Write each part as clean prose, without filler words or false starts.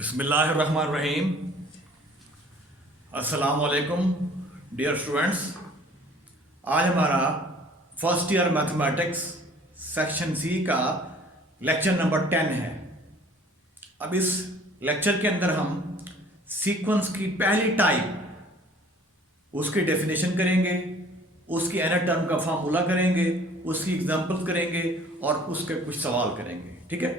बिस्मिल्लाहिर्रहमानिर्रहीम। अस्सलाम वालेकुम डियर स्टूडेंट्स। आज हमारा first year mathematics section C का लेक्चर नंबर 10 है। अब इस लेक्चर के अंदर हम सीक्वेंस की पहली टाइप उसकी डेफिनेशन करेंगे, उसकी एनर टर्म का फार्मूला करेंगे, उसकी एग्जांपल्स करेंगे और उसके कुछ सवाल करेंगे। ठीक है।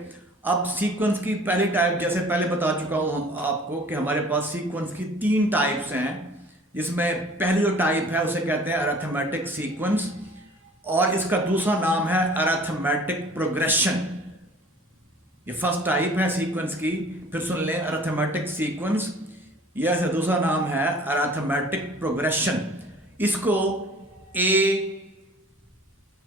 अब सीक्वेंस की पहली टाइप, जैसे पहले बता चुका हूं हम आपको कि हमारे पास सीक्वेंस की 3 टाइप्स हैं, जिसमें पहली जो टाइप है उसे कहते हैं अरिथमेटिक सीक्वेंस और इसका दूसरा नाम है अरिथमेटिक प्रोग्रेशन। ये फर्स्ट टाइप है सीक्वेंस की। फिर सुन लें, अरिथमेटिक सीक्वेंस, यह दूसरा नाम है अरिथमेटिक प्रोग्रेशन। इसको ए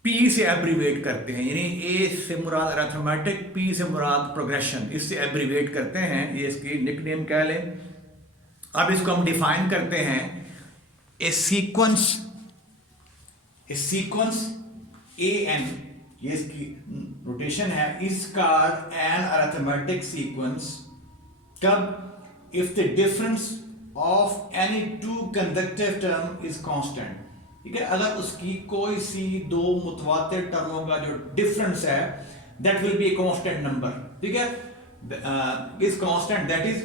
पी से एब्रीवेट करते हैं, यानी ए से मुराद अरिथमेटिक, पी से मुराद प्रोग्रेशन, इससे एब्रीवेट करते हैं। ये इसकी निकनेम कह लें। अब इसको हम डिफाइन करते हैं, ए सीक्वेंस ए एन, ये इसकी नोटेशन है, is called an arithmetic sequence कब if the difference of any two consecutive term is constant. ठीक है, अगर उसकी कोई सी दो मुतवातिर टर्मों का जो डिफरेंस है that will be a constant number. ठीक है, is constant, that is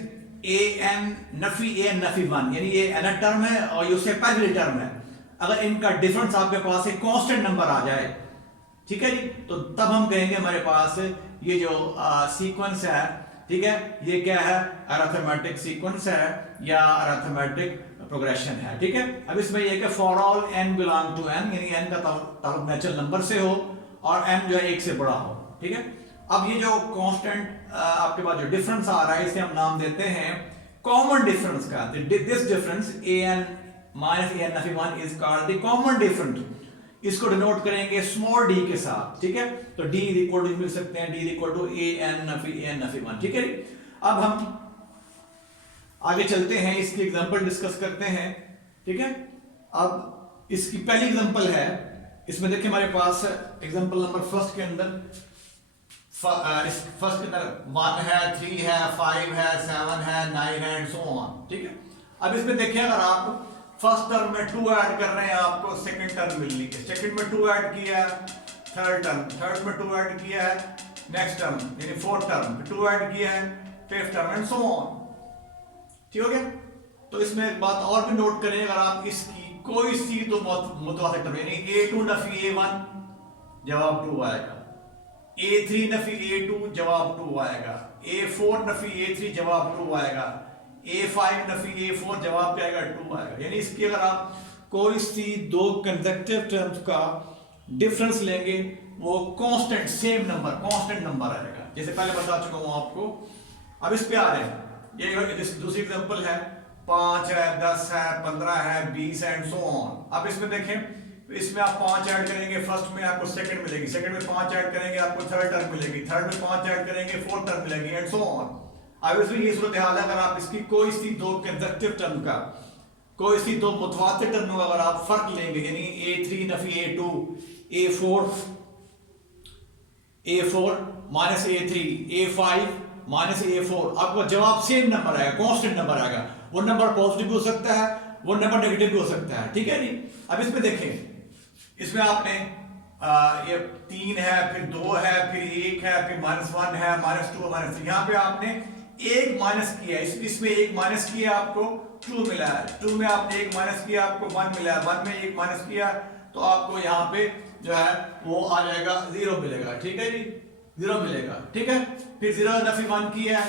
a n नफी वन, यानी ये एन टर्म है और ये उससे पहली टर्म है। अगर इनका डिफरेंस आपके पास एक कांस्टेंट नंबर आ जाए, ठीक है जी, तो तब हम कहेंगे हमारे पास ये जो सीक्वेंस है, ठीक है, ये क्या है, अरिथमेटिक सीक्वेंस है या अरिथमेटिक प्रोग्रेशन है। ठीक है। अब इसमें यह कि for all n belong to n, यानी n का ताल्लुक नेचुरल नंबर से हो और n जो है 1 से बड़ा हो। ठीक है। अब ये जो कांस्टेंट आपके पास जो डिफरेंस आ रहा है, इसे हम नाम देते हैं कॉमन डिफरेंस का। This difference an minus an नफी 1 is called the common difference. इसको डिनोट करेंगे स्मॉल d के साथ। ठीक है, तो d इज इक्वल टू, मिल सकते हैं d is equal to an नफी 1। ठीक है। अब हम आगे चलते हैं, इसकी एग्जांपल डिस्कस करते हैं। ठीक है। अब इसकी पहली एग्जांपल है, इसमें देखिए हमारे पास एग्जांपल नंबर फर्स्ट के अंदर इस फर्स्ट के अंदर 1 है, 3 है, 5 है, 7 है, 9 है एंड सो ऑन। ठीक है। अब इसमें देखिए, अगर आप फर्स्ट टर्म में 2 ऐड कर रहे हैं, आपको सेकंड टर्म मिलनी है, सेकंड में 2 ऐड किया है, थर्ड में 2 ऐड किया है, नेक्स्ट टर्म यानी फोर्थ टर्म 2 ऐड किया है, fifth term and so on. ठीक हो गया। तो इसमें एक बात और भी नोट करें, अगर आप इसकी कोई सी तो मुतवासिल टर्म, यानी a2 नफी a1 जवाब 2 आएगा, a3 नफी a2 जवाब 2 आएगा, a4 नफी a3 जवाब 2 आएगा, a5 नफी a4 जवाब क्या आएगा, 2 आएगा। यानी इसकी अगर आप कोई सी दो कंसेक्यूटिव टर्म्स का डिफरेंस लेंगे, वो constant same number, constant number आएगा, जैसे पहले बता चुका हूं आपको। अब इस पे आ रहे हैं, ये दूसरी एग्जांपल है, 5 है, 10 है, 15 है, 20 एंड सो ऑन। अब इसमें देखें, इसमें आप 5 ऐड करेंगे, फर्स्ट में आपको सेकंड मिलेगी, सेकंड में 5 ऐड करेंगे आपको थर्ड टर्म मिलेगी, थर्ड में 5 ऐड करेंगे फोर्थ टर्म मिलेगी एंड सो ऑन। अब इसमें ये सूरत हाल है, अगर आप इसकी कोई सी दो कंसेक्यूटिव टर्म का, कोई सी दो मुतवातिर टर्म का अगर आप फर्क लेंगे, यानी a3 Nafi a2, a4 minus a3, a5 minus a4, आपको जवाब सेम नंबर आएगा, कांस्टेंट नंबर आएगा। वो नंबर पॉजिटिव भी हो सकता है, वो नंबर नेगेटिव भी हो सकता है। ठीक है जी। अब इसमें देखें, इसमें आपने ये 3 है, फिर 2 है, फिर 1 है, फिर -1 है, -2, -3, यहाँ पे आपने 1 माइनस किया, इसमें 1 माइनस किया, आपको 2 मिला है, 2 में आपने 1 माइनस किया, आपको 1 मिला है, 1 में 1 माइनस किया तो आपको यहाँ पे जो है वो आ जाएगा 0 मिलेगा। ठीक है जी, 0 मिलेगा। ठीक है। फिर 0 नफी 1 किया है,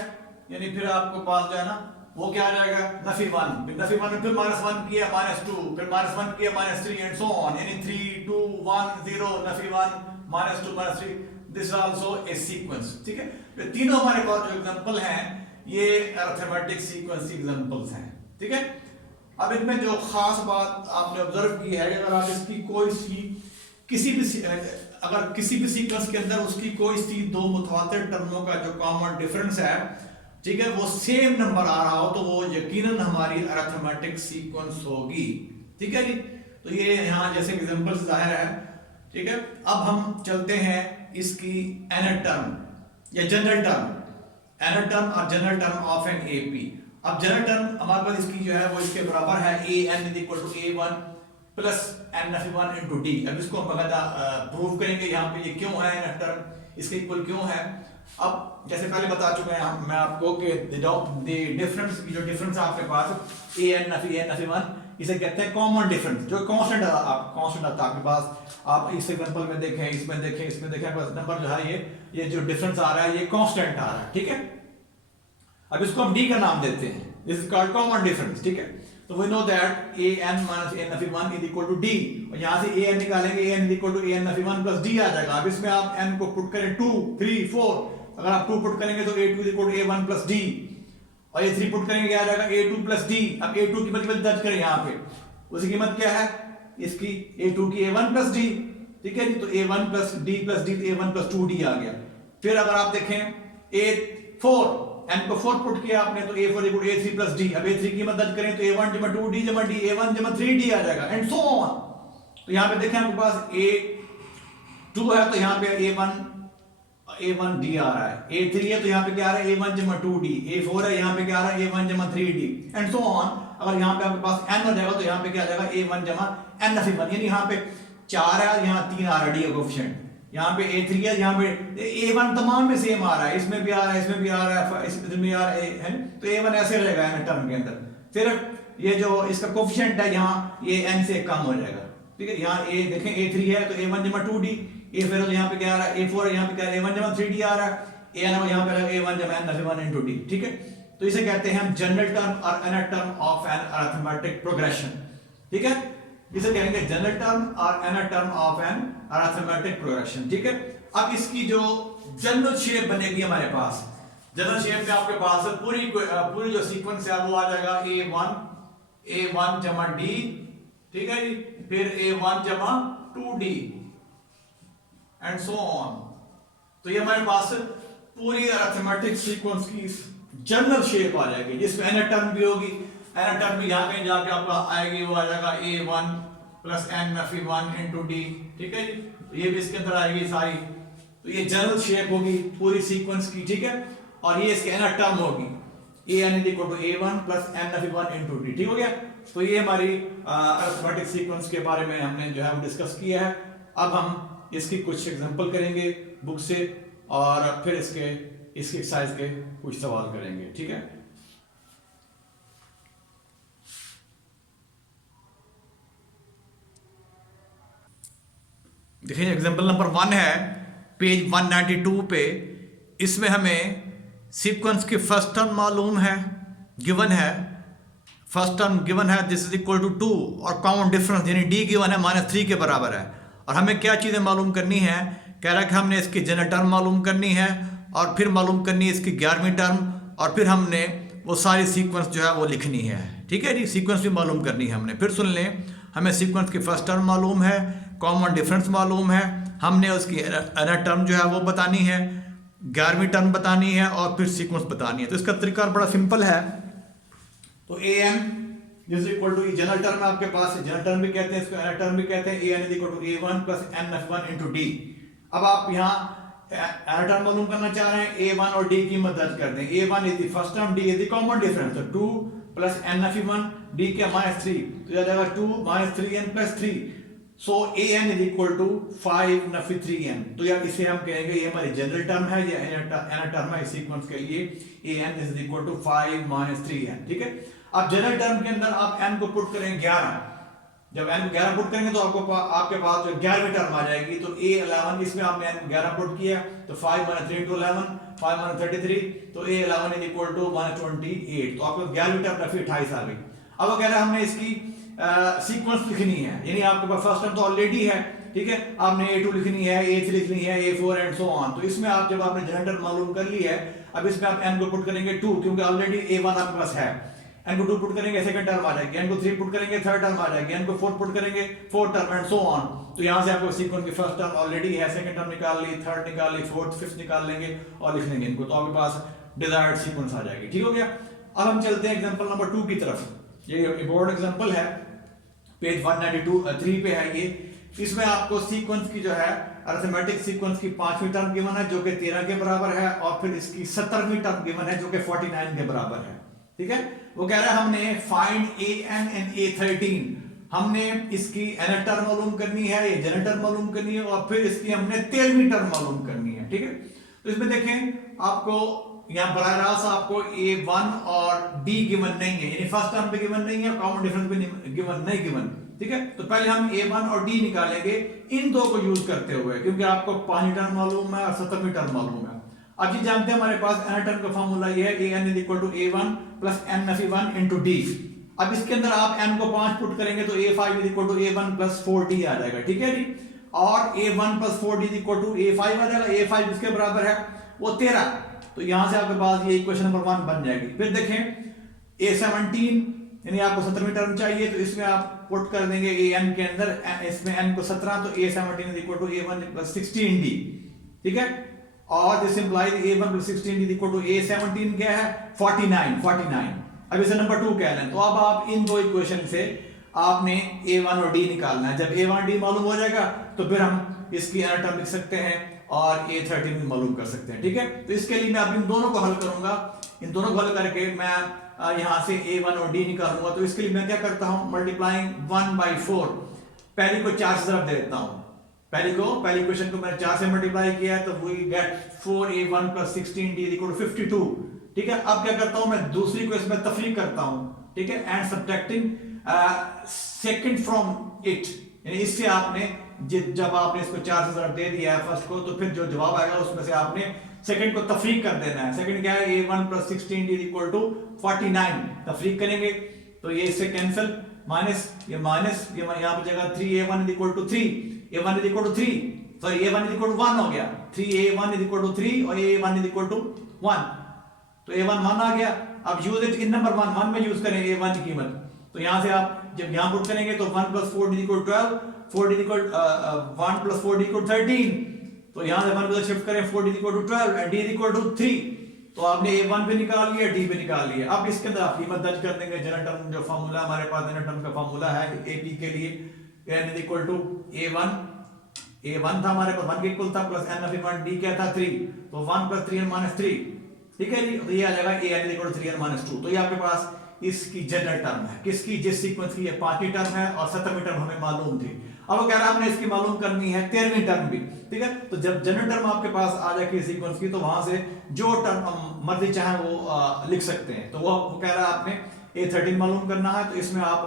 यानी फिर आपको पास जो है ना वो क्या आ जाएगा, नफी 1, फिर नफी 1 में फिर -1 किया, -2, फिर -1 किया, -3 एंड सो ऑन, यानी 3 2 1 0 Nafi 1 -2 -3, this also a sequence. ठीक है। ये तीनों हमारे पास जो एग्जांपल हैं, ये अरिथमेटिक सीक्वेंस एग्जांपल्स हैं। ठीक है। अब इनमें जो खास बात आपने ऑब्जर्व की है, अगर आप इसकी कोई सी किसी भी सीक्वेंस के अंदर उसकी कोई सी दो मुतवातिर टर्मों का जो कॉमन डिफरेंस है, ठीक है, वो सेम नंबर आ रहा हो, तो वो यकीनन हमारी अरिथमेटिक सीक्वेंस होगी। ठीक है जी। तो ये यहां जैसे एग्जांपल से जाहिर है। ठीक है। अब हम चलते हैं इसकी एनर टर्म या जनरल टर्म। एनर टर्म और general term of an AP. अब जनरल टर्म हमारे पास इसकी जो है वो इसके बराबर है A N is equal to A one plus N F one into D. अब इसको हम बकायदा प्रूव करेंगे यहाँ पे ये क्यों है एनर टर्म इसके इक्वल क्यों है। अब जैसे पहले बता चुके हैं मैं आपको कि डिफरेंस जो डिफरेंस आपके पास ए एन एफ वन इसे कहते हैं कॉमन डिफरेंस, जो कांस्टेंट कांस्टेंट आता है आपके पास। आप इस एग्जांपल में देखें, इसमें देखें, इसमें देखें, बस नंबर जो है ये जो डिफरेंस आ रहा है ये कांस्टेंट आ रहा है, ठीक है। अब इसको हम डी का नाम देते हैं, this is called common difference, ठीक है। तो we know that A N minus A N F one is equal to D, और यहाँ से ए एन निकालेंगे, A N is equal to A N F one plus D आ जाएगा। अब इसमें आप एन को पुट करें 2 3 4, अगर आप 2 पुट करेंगे तो a2 is equal to a1 plus D, और a3 पुट करेंगे क्या आ जाएगा a2 प्लस डी। अब a2 की कीमत दर्ज करें यहाँ पे, उसकी कीमत क्या है इसकी a2 की a1 प्लस डी, ठीक है जी। तो a1 plus D plus D, तो a1 प्लस 2d आ गया। फिर अगर आप देखें a4, n को 4 पुट किया आपने तो a4 equal to a3 plus D. अब a3 की कीमत दर्ज करें तो a1 जमा 2d जमा d, a1 जमा 3d आ जाएगा, एंड सो ऑन। तो यहाँ पे देखें आपके पास a2 है तो यहाँ पे a1d आ रहा है, a3 है तो यहाँ पे क्या आ रहा है a1 जमा 2d, a4 है यहाँ पे क्या आ रहा है a1 जमा 3d, एंड सो ऑन। अगर यहाँ पे आपके पास n हो जाएगा तो यहाँ पे क्या आ जाएगा a1 जमा n एफ वन, यानी यहाँ पे 4 है, यहाँ 3 आ रहा है डी का कोएफिशिएंट, यहाँ पे a3 है, यहाँ पे a1 तमाम में सेम आ रहा है, इसमें भी आ रहा है, इसमें भी आ रहा है, इसमें भी आ रहा है, तो a1 ऐसे रहेगा n टर्म के अंदर। फिर ये जो इसका कोएफिशिएंट है यहाँ ये n से कम हो जाएगा, ठीक है। यहाँ a देखें a3 है तो a1 जमा 2d, a फिर तो यहाँ पे क्या आ रहा है a4 है, यहाँ पे क्या है a1 जमा 3d आ रहा है, an यहाँ पे a1 जमा n F one into D, ठीक है। तो इसे कहते हैं हम जनरल टर्म और nth term of an arithmetic progression, ठीक है। इसे कहेंगे जनरल टर्म और nth term of an arithmetic progression, ठीक है। अब इसकी जो जनरल शेप बनेगी हमारे पास, जनरल शेप में आपके पास पूरी जो सीक्वेंस है वो आ जाएगा a1 जमा d, ठीक है जी, फिर a1 जमा 2d एंड सो ऑन। तो ये हमारे पास पूरी अरिथमेटिक सीक्वेंस की जनरल शेप आ जाएगी, जिसमें एनर टर्म भी होगी। एनर टर्म भी यहाँ कहीं जाके आपका आएगी, वो आ जाएगा a1 plus n F one into D, ठीक है जी। तो ये भी इसके अंदर आएगी सारी, तो ये जनरल शेप होगी पूरी सीक्वेंस की, ठीक है। और ये इसके एनर टर्म होगी an is equal to a1 plus n F one into D, ठीक हो गया। तो ये हमारी अरिथमेटिक सीक्वेंस के बारे में हमने जो है वो डिस्कस किया है। अब हम इसकी कुछ एग्जांपल करेंगे बुक से, और फिर इसके एक्सरसाइज के कुछ सवाल करेंगे, ठीक है। देखिए एग्जांपल नंबर 1 है पेज 192 पे। इसमें हमें सीक्वेंस की फर्स्ट टर्म मालूम है, गिवन है, फर्स्ट टर्म गिवन है दिस इज इक्वल टू 2, और कॉमन डिफरेंस यानी डी गिवन है -3 के बराबर है। और हमें क्या चीज़ें मालूम करनी है, कह रहा है कि हमने इसकी जनरल टर्म मालूम करनी है, और फिर मालूम करनी है इसकी 11वीं टर्म, और फिर हमने वो सारी सीक्वेंस जो है वो लिखनी है, ठीक है जी। सीक्वेंस भी मालूम करनी है हमने। फिर सुन लें, हमें सीक्वेंस की फर्स्ट टर्म मालूम है, कॉमन डिफरेंस मालूम है, हमने उसकी एनर टर्म जो है वो बतानी है, 11वीं टर्म बतानी है, और फिर सीक्वेंस बतानी है। तो इसका तरीका बड़ा सिंपल है। तो A N is equal to general term आपके पास है, जनरल टर्म भी कहते हैं इसको, एनर टर्म भी कहते हैं। A N is equal to a1 plus n F one into D. अब आप यहाँ एनर टर्म मालूम करना चाह रहे हैं, a1 और d की मदद दर्ज कर दें। a1 इज the first term, d is the common difference, तो 2 plus n F one, d के -3, तो यह जाएगा 2 -3n plus 3। So an is equal to 5 नफी 3n। तो यार इसे हम कहेंगे ये हमारी जनरल टर्म है, ये एनर टर्म है इस सीक्वेंस के लिए। an is equal to 5 - 3n, ठीक है। अब जनरल टर्म के अंदर आप n को पुट करें 11, जब n को 11 पुट करेंगे तो आपके पास जो 11वीं टर्म आ जाएगी। तो a11 इसमें आपने n 11 पुट किया, तो 5 - 3 × 11, 5 - 33, तो a11 इज इक्वल टू -28, तो आपको 11वीं टर्म नफी 28 आ गई। अब वो कह रहा है हमने इसकी सीक्वेंस लिखनी है, यानी आपके पास फर्स्ट टर्म तो ऑलरेडी है, ठीक है। आपने a2 लिखनी है, a3 लिखनी है, a4 एंड सो ऑन। तो इसमें आप जब आपने जनरल टर्म मालूम कर ली है, अब इसमें आप n को पुट करेंगे 2, क्योंकि ऑलरेडी a1 आपके पास है। n को 2 पुट करेंगे सेकंड टर्म आ जाएगी, n को 3 पुट करेंगे थर्ड टर्म आ जाएगी, n को 4 पुट करेंगे fourth term and so on. तो यहाँ से आपको सीक्वेंस की फर्स्ट टर्म ऑलरेडी है, सेकंड टर्म निकाल ली, थर्ड निकाल ली, फोर्थ फिफ्थ निकाल लेंगे और लिख लेंगे इनको, तो आपके पास डिजायर्ड सीक्वेंस आ जाएगी, ठीक हो गया। अब हम चलते हैं एग्जांपल नंबर 2 की तरफ। ये बोर्ड एग्जांपल है, पेज 192 3 पे है ये। इसमें आपको सीक्वेंस की जो है अरिथमेटिक सीक्वेंस की 5वीं टर्म गिवन है जो कि 13 के बराबर है, और फिर इसकी 17वीं टर्म गिवन है जो कि 49 के बराबर है। ठीक है, वो कह रहा है हमने फाइंड an एंड a13, हमने इसकी एनर टर्म मालूम करनी है, ये जनरल टर्म मालूम करनी है, और फिर इसकी हमने 13वीं टर्म मालूम करनी है। ठीक है, तो इसमें देखें आपको यहाँ बराह रास्त आपको a1 और d गिवन नहीं है, यानी फर्स्ट टर्म भी गिवन नहीं है, कॉमन डिफरेंस भी गिवन नहीं गिवन। ठीक है, तो पहले हम a1 और d निकालेंगे इन दो को यूज करते हुए, क्योंकि आपको 5वीं टर्म मालूम है और 17वीं टर्म मालूम है। अब जी जानते हैं हमारे पास एनर टर्म का फॉर्मूला ये है an is equal to a1 plus n(1) into d। अब इसके अंदर आप n को 5 पुट करेंगे तो a5 is equal to a1 plus 4d आ जाएगा। ठीक है जी, और a1 plus 4d is equal to a5 आ जाएगा। a5 इसके बराबर है वो 13, तो यहां से आपके पास ये इक्वेशन नंबर 1 बन जाएगी। फिर देखें a17 यानी आपको 17वीं टर्म चाहिए, तो इसमें आप पुट कर देंगे an के अंदर, इसमें n को 17, तो a17 is equal to a1 plus 16d। ठीक है, और this implies a1 plus 16d is equal to a17 क्या है 49। अब इसे नंबर 2 कह लें, तो अब आप इन दो इक्वेशन से आपने a1 और d निकालना है। जब a1 d मालूम हो जाएगा तो फिर हम इसकी एनर टर्म लिख सकते हैं और a13 भी मालूम कर सकते हैं। ठीक है, तो इसके लिए मैं अब इन दोनों को हल करूंगा, इन दोनों को हल करके मैं यहां से a1 और d निकालूंगा। तो इसके लिए मैं क्या करता हूं, मल्टीप्लाइंग 1/4, पहली को 4 से ज़रब दे देता हूं। पहली इक्वेशन को मैंने 4 से मल्टीप्लाई किया है, तो we get 4a1 plus 16d is equal to 52। ठीक है, अब क्या करता हूं मैं दूसरी को इसमें तफरीक करता हूं। ठीक है, and subtracting second from it, यानी इससे आपने जब आपने इसको 4 से ज़रब दे दिया है फर्स्ट को, तो फिर जो जवाब आएगा उसमें से आपने सेकंड को तफरीक कर देना है। सेकंड क्या है, a1 plus 16d is equal to 49, तफरीक करेंगे तो ये इससे कैंसिल, माइनस ये यहां पर जगह 3a1 is equal to 3, a1 is equal to 3, sorry a1 is equal to 1 हो गया, 3a1 इज इक्वल टू 3 और a1 इज इक्वल टू 1, तो a1 1 आ गया। अब यूज इट इन नंबर 1 में यूज करें a1 की कीमत, तो यहां से आप जब यहां पुट करेंगे तो 1 plus 4d is equal 12, 4d is equal 1 plus 4d equal 13, तो यहां से 1 को शिफ्ट करें 4d is equal to 12 and d is equal to 3, तो आपने a1 भी निकाल लिया, d भी निकाल लिया। अब इसके अंदर आप कीमत दर्ज कर देंगे। जनरल टर्म जो फार्मूला हमारे पास जनरल टर्म का फार्मूला है ap के लिए, n is equal to a1 था हमारे पास 1 के इक्वल था, प्लस n(1) d क्या था 3, तो 1 प्लस 3n माइनस 3। ठीक है जी, तो ये आ जाएगा an is equal to 3n minus 2। तो ये आपके पास इसकी जनरल टर्म है, किसकी, जिस सीक्वेंस की ये 5वीं टर्म है और 17वीं टर्म हमें मालूम थी। अब वो कह रहा है हमने इसकी मालूम करनी है 13वीं टर्म भी। ठीक है, तो जब जनरल टर्म आपके पास आ जाएगी सीक्वेंस की, तो वहां से जो टर्म मर्जी चाहे वो लिख सकते हैं। तो वो कह रहा है आपने a13 मालूम करना है, तो इसमें आप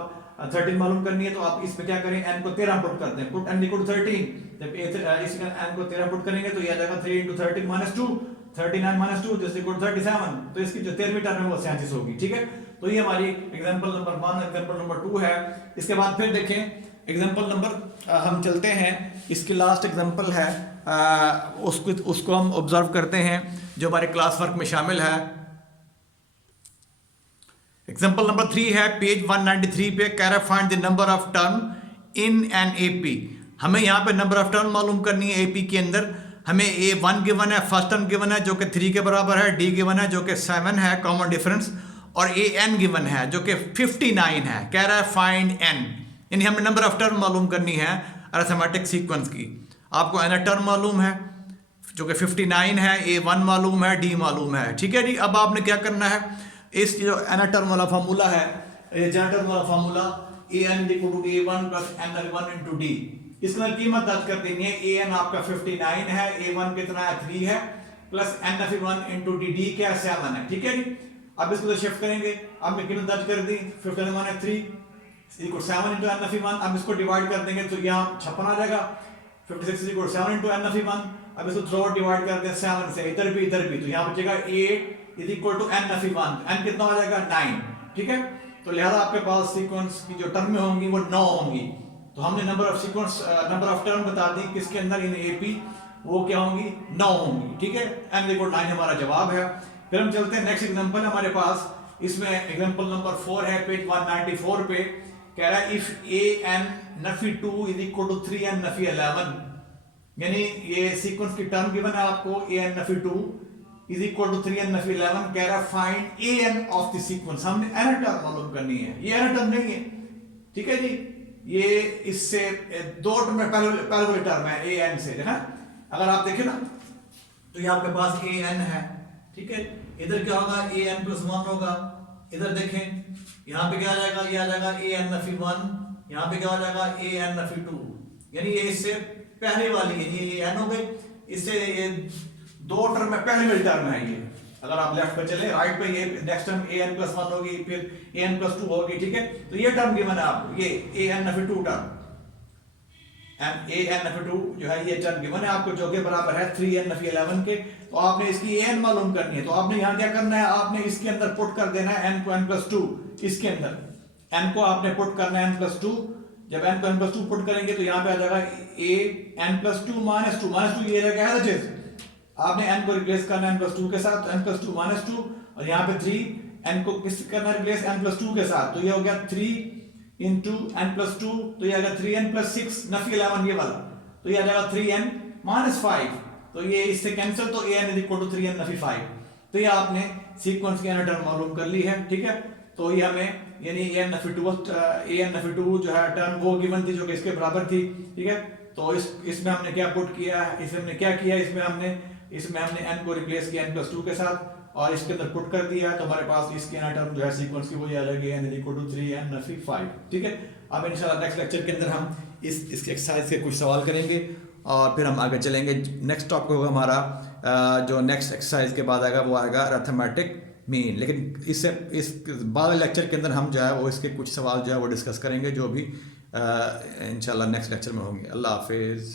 13 मालूम करनी है, तो आप इसमें क्या करें, n को 13 पुट करते हैं, पुट n इक्वल टू 13, जब इसमें n को 13 पुट करेंगे तो ये आ जाएगा 3 into 13 minus 2, 39 minus 2 this equal 37, तो इसकी जो 13वीं टर्म है वो 37 होगी। ठीक है, तो ये हमारी एग्जांपल नंबर 1 एग्जांपल नंबर 2 है। इसके बाद फिर देखें एग्जांपल नंबर हम चलते हैं, इसकी लास्ट एग्जांपल है, उसको हम ऑब्जर्व करते हैं जो हमारे क्लास वर्क में शामिल है। एग्जांपल नंबर 3 है, पेज 193 पे, कह रहा है find the number of term in an AP. हमें यहाँ पे नंबर ऑफ टर्म मालूम करनी है एपी के अंदर। हमें a1 गिवन है, फर्स्ट टर्म गिवन है जो कि 3 के बराबर है, d गिवन है जो कि 7 है कॉमन डिफरेंस, और an गिवन है जो कि 59 है। कह रहा है फाइंड n, यानी हमें नंबर ऑफ टर्म मालूम करनी है अरिथमेटिक सीक्वेंस की। आपको n टर्म मालूम है जो कि 59 है, a1 मालूम है, d मालूम है। ठीक है जी, अब आपने क्या करना है, इस जो n टर्म वाला फार्मूला है, जनरल टर्म वाला formula an equal to a1 plus n(1) into d, इसके अंदर कीमत दर्ज कर देनी है। an आपका 59 है, a1 कितना है 3 है, प्लस n(1) इनटू d क्या है 7 है। ठीक है जी, अब इसको तो शिफ्ट करेंगे, अब मैं कीमत दर्ज कर दी, 59 है 3 इक्वल 7 इनटू n(1), अब इसको डिवाइड कर देंगे तो यहाँ 56 आ जाएगा, 56 इक्वल 7 इनटू n(1), अब इसको थ्रू डिवाइड कर दें 7 से, इधर भी तो यहाँ बचेगा 8 is equal to n(1), n कितना हो जाएगा 9। ठीक है, तो लिहाजा आपके पास सीक्वेंस की जो टर्में होंगी वो 9 होंगी। तो हमने नंबर ऑफ टर्म बता दी किसके अंदर, इन एपी, वो क्या होंगी 9 होंगी। ठीक है, n इक्वल 9 हमारा जवाब है। फिर हम चलते हैं नेक्स्ट एग्जांपल हमारे पास, इसमें एग्जांपल नंबर 4 है, पेज 194 पे, कह रहा है इफ an नफी 2 इज इक्वल टू 3n नफी 11, यानी ये सीक्वेंस की टर्म गिवन है आपको an नफी 2 इज इक्वल टू 3n नफी 11, कह रहा है find an of the sequence. हमने एनर टर्म मालूम करनी है, ये एनर टर्म नहीं है। ठीक है जी, ये इससे दो टर्म में पहले वाली टर्म है ए एन से, देखा अगर आप देखें ना तो ये आपके पास ए एन है, ठीक है, इधर क्या होगा ए एन प्लस वन होगा, इधर देखें यहाँ पे क्या आ जाएगा, ये आ जाएगा ए एन नफी वन, यहाँ पे क्या हो जाएगा ए एन नफी टू, यानी ये इससे पहले वाली यानी ये एन हो गई, इससे ये दो टर्म में पहली वाली टर्म है ये। अगर आप लेफ्ट पे चले राइट पे ये next term A N plus one होगी, फिर ए एन प्लस टू होगी, ठीक है, तो ये टर्म गिवन है आपको, ये ए एन नफी to term and a n नफी टू जो है ये टर्म गिवन है आपको, जो कि बराबर है 3n नफी 11 के। तो आपने इसकी एन मालूम करनी है, तो आपने यहाँ क्या करना है, आपने इसके अंदर पुट कर देना है n को n प्लस टू, इसके अंदर n को आपने पुट करना है n प्लस टू, जब n को n प्लस टू पुट करेंगे तो यहाँ पे आ जाएगा a n plus two minus two ये रहेगा एज इट इज, आपने n को रिप्लेस करना है n प्लस टू के साथ, तो n plus two minus two, और यहाँ पे 3 n को किस करना है रिप्लेस n प्लस टू के साथ, तो ये हो गया 3 इंटू n प्लस टू, तो ये आ गया 3n प्लस 6 नफी 11 ये वाला, तो ये आ जाएगा 3n माइनस 5, तो ये इससे कैंसिल, तो an is equal to 3n नफी 5। तो ये आपने सीक्वेंस की टर्म मालूम कर ली है, ठीक है, तो ये हमें यानी an नफी टू जो है टर्म वो गिवन थी जो कि इसके बराबर थी, ठीक है, तो इसमें हमने क्या पुट किया है, इसमें हमने क्या किया, इसमें हमने n को रिप्लेस किया n प्लस टू के साथ और इसके अंदर पुट कर दिया, तो हमारे पास इसकी टर्म जो है सीक्वेंस की वो आ जाएगी n इक्वल टू 3n नफी 5, ठीक है। अब इंशाल्लाह नेक्स्ट लेक्चर के अंदर हम इसके एक्सरसाइज के कुछ सवाल करेंगे और फिर हम आगे चलेंगे। नेक्स्ट टॉपिक होगा हमारा जो नेक्स्ट एक्सरसाइज के बाद आएगा वो आएगा अरिथमेटिक मीन, लेकिन इस बाद लेक्चर के अंदर हम जो है वो इसके कुछ सवाल जो है वो डिस्कस करेंगे जो भी इंशाल्लाह नेक्स्ट लेक्चर में होंगे। अल्लाह हाफिज़।